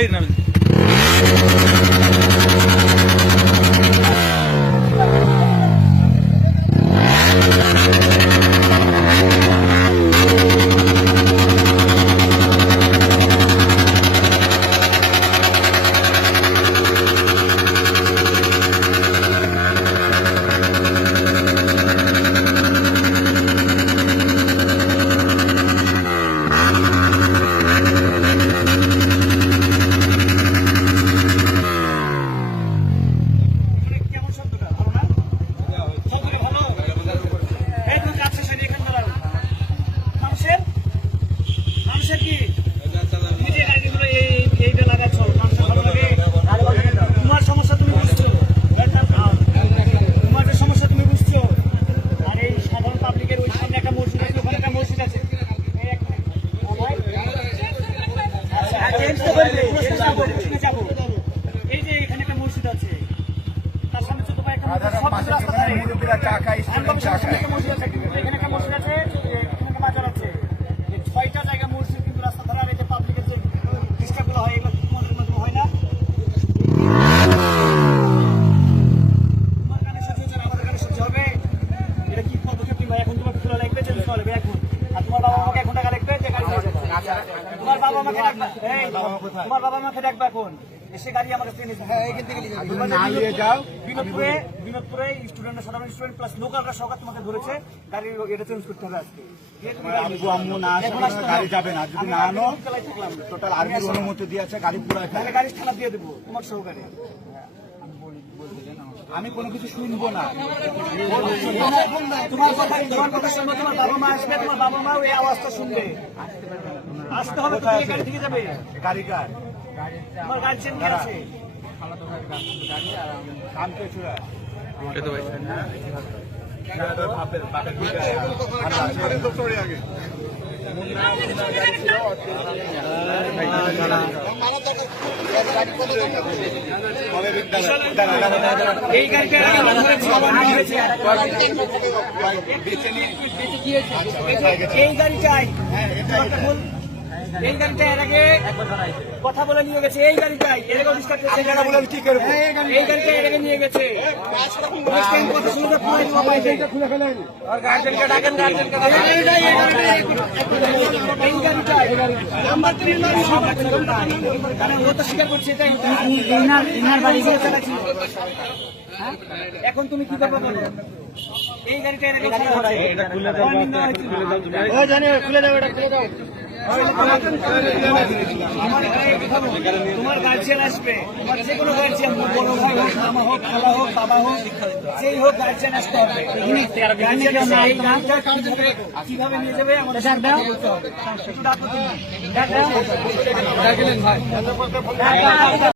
এই না এই যে এখানে একটা মসজিদ আছে, তার সামনে ছোট ভাই একটা মসজিদ আছে, এখানে বাজার আছে, 6টা জায়গা মসজিদ কিন্তু রাস্তা ধরা। এই যে পাবলিকের যে ডিস্টার্ব গুলো হয় এগুলো তোমাদের মধ্যে হয় না? তোমার কানে সহ্য হচ্ছে, আমাদের কানে সহ্য হবে? এটা কি পদক্ষেপ নিবা? এখন তোমাকে খোলা লাগবে যে চলবে এখন, আর তোমার বাবা আমাকে এখন টাকা লাগবে যে গাড়ি নিয়ে যাবে। তোমার বাবা আমাকে ডাকবে, তোমার বাবা আমাকে ডাকবে এখন এসে গাড়ি আমার কাছে নিয়ে যাও। বিনোদপুরে স্টুডেন্ট, সাধারণ স্টুডেন্ট প্লাস লোকালরা সকাল তোমাকে ধরেছে, গাড়ি এটা চেঞ্জ করতে হবে আজকে। গাড়ি যাবে না যদি না আনো, টোটাল আর্মির অনুমতি দিয়েছে, গাড়ি পুরো গাড়ি থানা দিয়ে দেবো তোমার সহকারে। আমি কোনো কিছু শুনবো না। তোমার কথা শুনবো, তোমার বাবা মা আসবে, তোমার বাবা মা ওই আওয়াজটা শুনবে। আসতে হবে, গাড়ি থেকে যাবে। গাড়ি কার? তোমার গার্জিয়ান কে আছে? কাম কে ছিল? এই গাড়িটা এই গাড়ি চাই, এই গাড়িটা এর আগে কথা বলে নিয়ে গেছে। এই গাড়িটাই এর আগে ডিসকাস করতে, এই গাড়িটা এর আগে নিয়ে গেছে। কথা শুনে খুলে ফেলেন, আর গার্জেনকে ডাকেন, গার্জেনকে ডাকেন। এই গাড়িটাই নাম্বার 3 ও তো স্বীকার করছে, তাই ইনার বাড়ি গিয়ে চালাচ্ছি। এখন তুমি কি করবে বলো? এই গাড়িটা এর আগে খুলে দাও, খুলে দাও, এটা খুলে দাও। তোমার গার্জিয়ান আসবে, তোমার যে কোনো গার্জিয়ান, বড় ভাই হোক, মামা হোক, খালা হোক, বাবা হোক, যেই হোক, গার্জিয়ান আসতে হবে। কিভাবে নিয়ে যাবে আমাদের একটু ডাকো তুমি।